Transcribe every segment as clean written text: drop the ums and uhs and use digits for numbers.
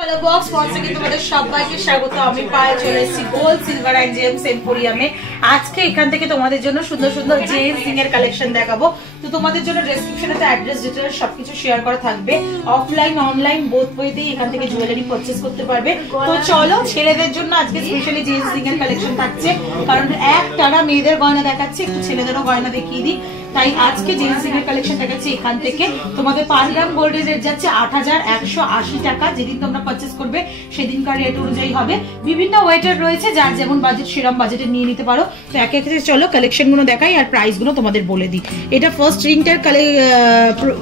Hello box থেকে তোমাদের সবাইকে স্বাগত। আমি পায়ে চলে এসেছি গোল্ড সিলভার এন্ড জেমস এম্পোরিয়ামে। আজকে এখান থেকে তোমাদের জন্য সুন্দর সুন্দর জেন্টস রিং এর কালেকশন দেখাবো। তো তোমাদের জন্য ডেসক্রিপশনে তো অ্যাড্রেস ডিটেইলস সবকিছু শেয়ার করা থাকবে। অফলাইন অনলাইন বোথ ওয়েতেই এখান থেকে জুয়েলারি পারচেজ করতে পারবে। তো চলো, ছেলেদের জন্য আজকে স্পেশালি জেন্টস রিং এর কালেকশন থাকছে, কারণ একটানা মেয়েদের গয়না দেখাচ্ছে, একটু ছেলেদেরও গয়না দেখিয়ে দিই। তাই আজকে জেন্টস রিং এর কালেকশন দেখাচ্ছি এখান থেকে। তোমাদের 5 গ্রাম গোল্ডের রেট যাচ্ছে 8180 টাকা। যেদিন তোমরা পারচেজ করবে সেদিনকার রেট অনুযায়ী হবে। বিভিন্ন ওয়েটার রয়েছে, যার যেমন বাজেট সেরকম বাজেটে নিয়ে নিতে পারো। তো এক এক চলো কালেকশন গুলো দেখাই আর প্রাইস গুলো তোমাদের বলে দিই। এটা ফার্স্ট রিংটার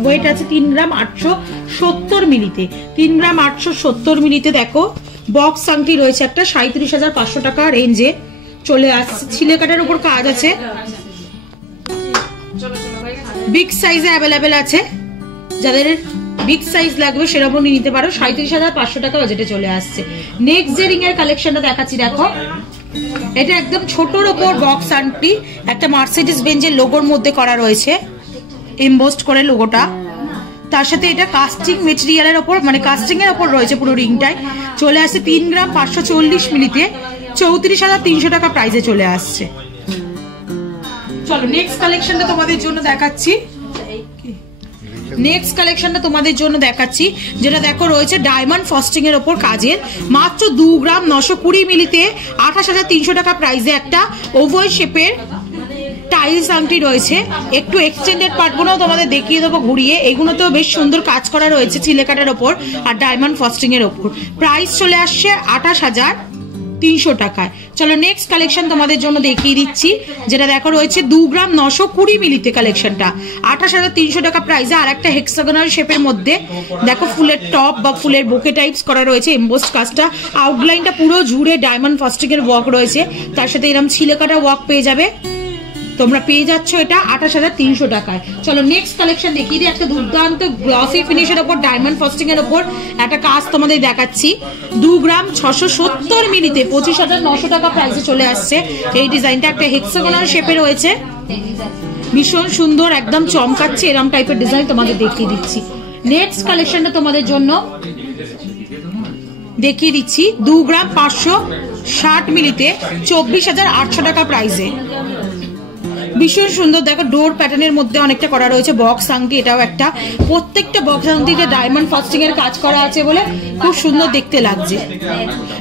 ওয়েট আছে 3 গ্রাম 870 মিলিতে। 3 গ্রাম 870 মিলিতে দেখো বক্স আংটি রয়েছে একটা 37,500 টাকা রেঞ্জে চলে আসছে। ছিলে কাটার উপর কাজ আছে, বিগ সাইজে অ্যাভেলেবেল আছে। যাদের বিগ সাইজ লাগবে সেরকম নিতে পারো। 37,500 টাকা বাজেটে চলে আসছে। নেক্সট যে রিং এর কালেকশনটা দেখাচ্ছি দেখো, এটা একদম ছোটর ওপর বক্স আংটি, একটা মার্সিডিজ বেঞ্জের লোগোর মধ্যে করা রয়েছে, এমবোস্ট করে লোগোটা। তার সাথে এটা কাস্টিং মেটেরিয়ালের ওপর, মানে কাস্টিং এর ওপর রয়েছে পুরো রিংটাই। চলে আসছে 3 গ্রাম 540 মিলিতে 34,300 টাকা প্রাইসে চলে আসছে। চলো নেক্সট কালেকশনটা তোমাদের জন্য দেখাচ্ছি। নেক্সট কালেকশনটা তোমাদের জন্য দেখাচ্ছি, যেটা দেখো রয়েছে ডায়মন্ড ফস্টিং এর ওপর কাজের, মাত্র 2 গ্রাম 920 মিলিতে 28,300 টাকা প্রাইসে একটা ওভাল শেপের টাইলস আংটি রয়েছে। একটু এক্সটেন্ডেড পার্টগুলোও তোমাদের দেখিয়ে দেবো ঘুরিয়ে। এগুলোতেও বেশ সুন্দর কাজ করা রয়েছে চিলে কাটার ওপর আর ডায়মন্ড ফস্টিং এর ওপর। প্রাইস চলে আসছে 28,300 টাকায়। চলো নেক্সট কালেকশন তোমাদের জন্য দেখিয়ে দিচ্ছি, যেটা দেখো রয়েছে 2 গ্রাম 920 মিলিতে কালেকশনটা 28,300 টাকা প্রাইসে। আর একটা হেক্সাগোনাল শেপের মধ্যে দেখো ফুলের টপ বা ফুলের বুকে টাইপস করা রয়েছে, এমবোস্ট কাজটা। আউটলাইনটা পুরো জুড়ে ডায়মন্ড ফস্টিং এর ওয়ার্ক রয়েছে, তার সাথে এরকম ছিলে কাটা ওয়ার্ক পেয়ে যাবে। তোমরা পেয়ে যাচ্ছ এটা 28,300 টাকায়। চলো নেক্সট কালেকশন দেখিয়ে দিই। একটা দুর্দান্ত গ্লসি ফিনিশের ওপর ডায়মন্ড ফস্টিং এর ওপর একটা কাজ তোমাদের দেখাচ্ছি। 2 গ্রাম 670 মিলিতে 25,900 টাকা প্রাইসে চলে আসছে। এই ডিজাইনটা একটা হেক্সাগোনাল শেপে রয়েছে, ভীষণ সুন্দর, একদম চমকাচ্ছে। এরকম টাইপের ডিজাইন তোমাদের দেখিয়ে দিচ্ছি। নেক্সট কালেকশনটা তোমাদের জন্য দেখিয়ে দিচ্ছি 2 গ্রাম 560 মিলিতে 24,800 টাকা প্রাইসে। ভীষণ সুন্দর, দেখো ডোর প্যাটার্নের মধ্যে অনেকটা করা রয়েছে বক্স আংটি। এটাও একটা, প্রত্যেকটা বক্স আংটিতে ডায়মন্ড ফস্টিং এর কাজ করা আছে বলে খুব সুন্দর দেখতে লাগছে।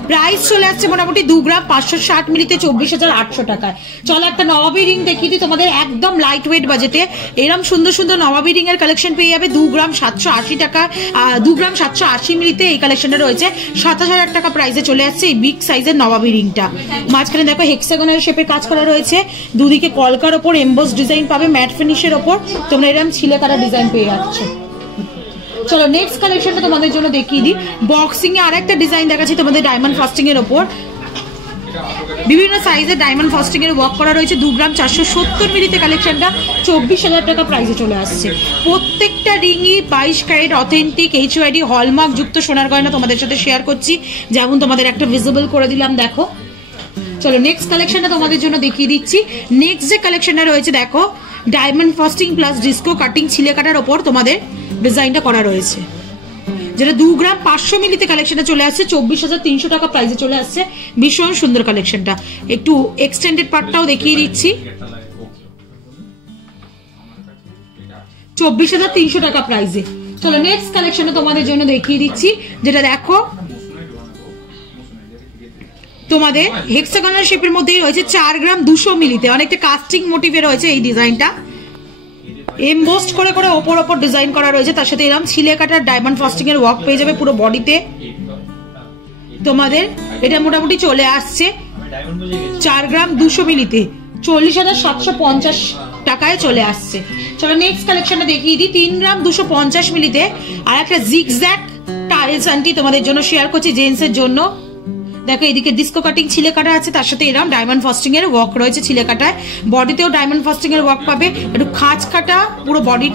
প্রাইস চলে আসছে মোটামুটি 2 গ্রাম 560 মিলিতে 24,800 টাকায়। চলো একটা নবাবী রিং দেখিয়ে দিই তোমাদের একদম লাইট ওয়েট বাজেটে। এরকম সুন্দর সুন্দর নবাবী রিং এর কালেকশন পেয়ে যাবে 2 গ্রাম 780 টাকা। 2 গ্রাম 780 মিলিতে এই কালেকশনটা রয়েছে 27,000 টাকা প্রাইসে চলে আসছে এই বিগ সাইজের নবাবী রিংটা। মাঝখানে দেখো হেক্সাগোনাল শেপের কাজ করা রয়েছে, দুদিকে কলকার ওপর এমবোস ডিজাইন পাবে, ম্যাট ফিনিশের ওপর তোমরা এরকম ছিলে কাটা ডিজাইন পেয়ে যাচ্ছ। চলো নেক্সট কালেকশনটা তোমাদের জন্য দেখিয়ে দিই। বক্সিং এ আরেকটা ডিজাইন দেখাচ্ছি তোমাদের ডায়মন্ড ফস্টিং এর ওপর। বিভিন্ন সাইজের ডায়মন্ড ফস্টিং এর ওয়ার্ক করা রয়েছে। 2 গ্রাম 470 মিলিতে কালেকশনটা 24,000 টাকা প্রাইসে চলে আসছে। প্রত্যেকটা রিংই 22 ক্যারেট অথেন্টিক HYD হলমার্ক যুক্ত সোনার গয়না তোমাদের সাথে শেয়ার করছি, যেমন তোমাদের একটা ভিজিবল করে দিলাম দেখো। চলো নেক্সট কালেকশনটা তোমাদের জন্য দেখিয়ে দিচ্ছি। নেক্সট যে কালেকশনটা রয়েছে দেখো ডায়মন্ড ফস্টিং প্লাস ডিস্কো কাটিং ছিলে কাটার ওপর তোমাদের ডিজাইনটা করা রয়েছে, যেটা 2 গ্রাম 500 মিলিতে কালেকশনটা চলে আসছে 24,300 টাকা প্রাইসে চলে আসছে। ভীষণ সুন্দর কালেকশনটা। একটু এক্সটেন্ডেড পার্টটাও দেখিয়ে দিচ্ছি, 24,300 টাকা প্রাইসে। চলো নেক্সট কালেকশনটা তোমাদের জন্য দেখিয়ে দিচ্ছি, যেটা দেখো তোমাদের হেক্সাগোনাল শেপের মধ্যেই রয়েছে 4 গ্রাম 200 মিলিতে, অনেকটা কাস্টিং মোটিভে রয়েছে এই ডিজাইনটা। এমবোস্ট করে করে ওপর ওপর ডিজাইন করা রয়েছে, তার সাথে এরকম ছিলে কাটার ডায়মন্ড ফস্টিং এর ওয়ার্ক পেয়ে যাবে পুরো বডিতে তোমাদের। এটা মোটামুটি চলে আসছে 4 গ্রাম 200 মিলিতে 40,750 টাকায় চলে আসছে। চলো নেক্সট কালেকশনটা দেখিয়ে দিই। 3 গ্রাম 250 মিলিতে আর একটা জিগজ্যাগ টাইলস আংটি তোমাদের জন্য শেয়ার করছি জেন্টস এর জন্য। দেখো এদিকে ডিস্কো কাটিং ছিলে কাটা আছে, তার সাথে এরকম ডায়মন্ড ফস্টিং এর ওয়ার্ক রয়েছে ছিলে কাটায়। বডিতেও ডায়মন্ড ফস্টিং এর ওয়ার্ক পাবে, একটু খাঁজ কাটা পুরো বডি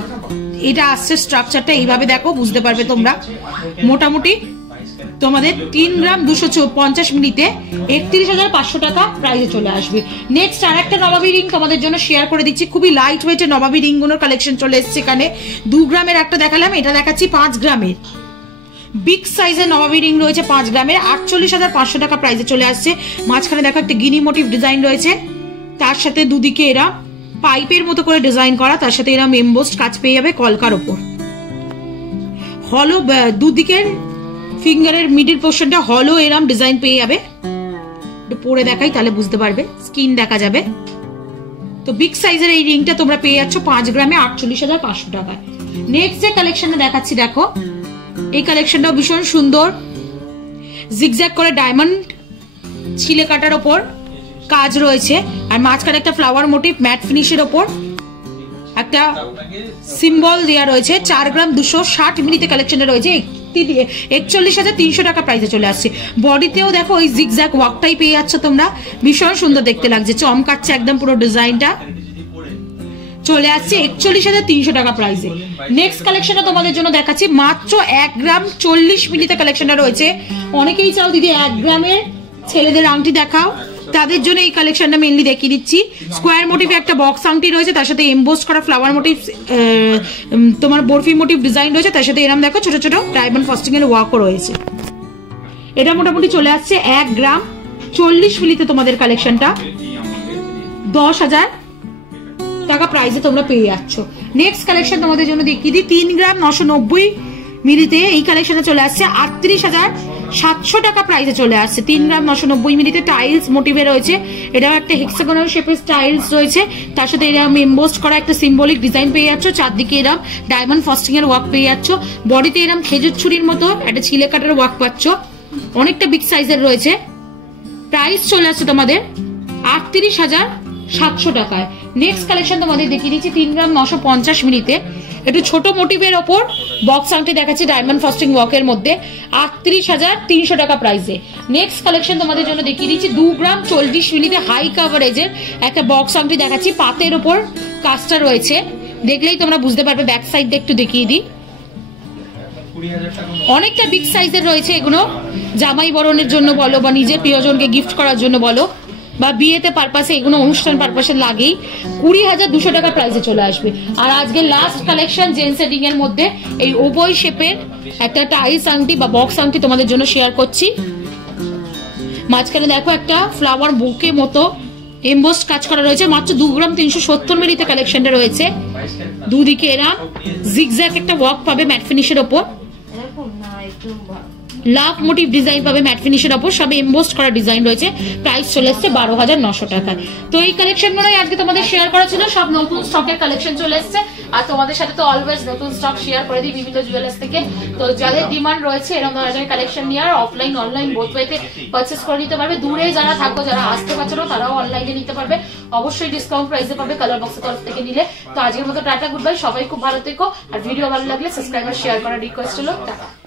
এটা আসছে স্ট্রাকচারটা এইভাবে দেখো বুঝতে পারবে তোমরা। মোটামুটি তোমাদের 3 গ্রাম 250 মিলিতে 31,500 টাকা প্রাইসে চলে আসবে। নেক্সট আর একটা নবাবী রিং তোমাদের জন্য শেয়ার করে দিচ্ছি, খুবই লাইট ওয়েটের নবাবী রিং গুলোর কালেকশন চলে এসছে এখানে। 2 গ্রামের একটা দেখালাম, এটা দেখাচ্ছি 5 গ্রামের। বিগ সাইজের নবাবী রিং রয়েছে 5 গ্রামের 48,500 টাকা প্রাইসে চলে আসছে। মাঝখানে দেখো একটা গিনি মোটিভ ডিজাইন রয়েছে, তার সাথে দুদিকে এরা পাইপের মতো করে ডিজাইন করা, তার সাথে এরা এমবোসড কাজ পেয়ে যাবে কলকার ওপর। হলো দুদিকের ফিঙ্গারের মিডল পোর্শনটা হলো এরম ডিজাইন পেয়ে যাবে। পরে দেখাই তাহলে বুঝতে পারবে, স্কিন দেখা যাবে। তো বিগ সাইজের এই রিংটা তোমরা পেয়ে যাচ্ছ 5 গ্রামে 48,500 টাকায়। নেক্সট যে কালেকশনটা দেখাচ্ছি দেখো, এই কালেকশনটাও ভীষণ সুন্দর। জিগজ্যাগ করে ডায়মন্ড ছিলে কাটার ওপর কাজ রয়েছে, আর মাঝখানে একটা ফ্লাওয়ার মোটিভ ম্যাট ফিনিশের ওপর একটা সিম্বল দেওয়া রয়েছে। 4 গ্রাম 260 মিলিতে কালেকশনে রয়েছে, 41,300 টাকা প্রাইসে চলে আসছে। বডিতেও দেখো ওই জিগজ্যাগ ওয়ার্কটাই পেয়ে যাচ্ছ তোমরা, ভীষণ সুন্দর দেখতে লাগছে, চমকাচ্ছে একদম পুরো ডিজাইনটা। চলে আসছে 41,300 টাকা প্রাইসে। নেক্সট কালেকশনটা তোমাদের জন্য দেখাচ্ছি, মাত্র 1 গ্রাম 40 মিলিতে কালেকশনটা রয়েছে। অনেকেই চাও দিদি 1 গ্রামের ছেলেদের আংটি দেখাও, তাদের জন্য এই কালেকশনটা মেইনলি দেখিয়ে দিচ্ছি। স্কোয়ার মোটিভে একটা বক্স আংটি রয়েছে, তার সাথে এমবোস করা ফ্লাওয়ার মোটিভ তোমার বরফি মোটিভ ডিজাইন রয়েছে, তার সাথে এরকম দেখো ছোট ছোট ডায়মন্ড ফাস্টিং এর ওয়ার্কও রয়েছে। এটা মোটামুটি চলে আসছে 1 গ্রাম 40 মিলিতে তোমাদের কালেকশনটা 10,000 টাকা প্রাইসে তোমরা পেয়ে যাচ্ছ। নেক্সট কালেকশন তোমাদের জন্য দেখিয়ে দিই, 3 গ্রাম 990 মিলিতে এই কালেকশনে চলে আসছে 38,700 টাকা প্রাইসে চলে আসছে। 3 গ্রাম 990 মিলিতে টাইলস মোটিভে রয়েছে, এটাও একটা হেক্সাগোনাল শেপের টাইলস রয়েছে, তার সাথে এরকম এমবোসড করা একটা সিম্বলিক ডিজাইন পেয়ে যাচ্ছ, চারদিকে এরকম ডায়মন্ড ফাস্টিং এর ওয়ার্ক পেয়ে যাচ্ছ, বডিতে এরকম খেজুর ছুরির মতো একটা ছিলে কাটার ওয়ার্ক পাচ্ছ, অনেকটা বিগ সাইজের রয়েছে। প্রাইস চলে আসছে তোমাদের 38,700 টাকায়। নেক্সট কালেকশন তোমাদের দেখিয়ে দিচ্ছি, 3 গ্রাম 950 মিলিতে একটু ছোট মোটিভের ওপর বক্স আংটি দেখাচ্ছি ডায়মন্ড ফাস্টিং ওয়ার্কের মধ্যে 38,300 টাকা প্রাইসে। নেক্সট কালেকশন তোমাদের জন্য দেখিয়ে দিচ্ছি, 2 গ্রাম 40 মিলিতে হাই কাভারেজের একটা বক্স আংটি দেখাচ্ছি, পাতের ওপর কাজটা রয়েছে, দেখলেই তোমরা বুঝতে পারবে। ব্যাক সাইডটা একটু দেখিয়ে দিই, অনেকটা বিগ সাইজের রয়েছে। এগুলো জামাই বরণের জন্য বলো বা নিজের প্রিয়জনকে গিফট করার জন্য বলো বা বিয়েতে পারপাসে, এগুলো অনুষ্ঠান পারপাসে লাগেই 20,200 টাকা প্রাইসে চলে আসবে। আর আজকে লাস্ট কালেকশন জেন্টস সেটিং এর মধ্যে এই ওভয় শেপের একটা টাইলস আংটি বা বক্স আংটি তোমাদের জন্য শেয়ার করছি। মাঝখানে দেখো একটা ফ্লাওয়ার বুকে মতো এমবোসড কাজ করা রয়েছে, মাত্র 2 গ্রাম 370 মিলিতে কালেকশনটা রয়েছে। দুদিকে এরা জিগজ্যাগ একটা ওয়ার্ক পাবে ম্যাট ফিনিশের ওপর, লাভ মোটিভ ডিজাইন পাবে ম্যাট ফিনিশের ওপর, সবে এমবোসড করা ডিজাইন রয়েছে। প্রাইস চলে এসছে 12,900 টাকা। তো এই কালেকশন গুলোই আজকে তোমাদের শেয়ার করা ছিল, সব নতুন স্টকের কালেকশন চলে এসছে। আর তোমাদের সাথে তো অলওয়েজ নতুন স্টক শেয়ার করে দিই বিভিন্ন জুয়েলার্স থেকে। তো যাদের ডিমান্ড রয়েছে এরকম ধরনের কালেকশন নিয়ে, আর অফলাইন অনলাইন বোথ ওয়েতে পারচেস করে নিতে পারবে। দূরে যারা থাকো, যারা আসতে পারছো না, তারাও অনলাইনে নিতে পারবে, অবশ্যই ডিসকাউন্ট প্রাইসে পাবে কালার বক্সের তরফ থেকে নিলে। তো আজকের মতো টাটা, গুড বাই, সবাই খুব ভালো থেকো। আর ভিডিও ভালো লাগলে সাবস্ক্রাইব আর শেয়ার করার রিকোয়েস্ট হলো, টাটা।